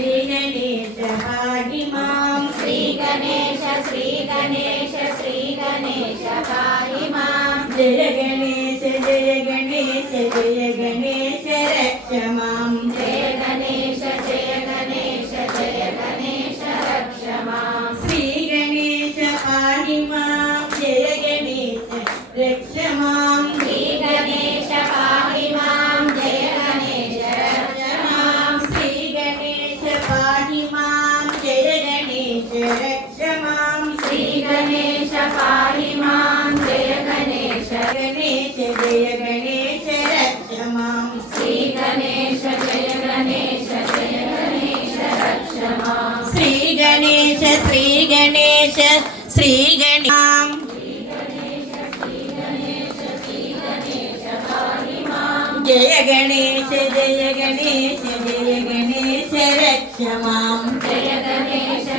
श्रीगणेश पाहि मां श्रीगणेश श्रीगणेश श्रीगणेश पाहि मां जय गणेश रक्ष मां जय गणेश रक्ष मां श्रीगणेश पाहि मां जय गणेश रक्ष मां श्रीगणेश पाहि मां जय गणेश रक्ष मां श्रीगणेश पाहि मां जय गणेश रक्ष मां श्रीगणेश पाहि मां जय गणेश गणेश जय गणेश रक्ष मां श्रीगणेश जय गणेश रक्ष मां श्रीगणेश जय गणेश रक्ष मां जय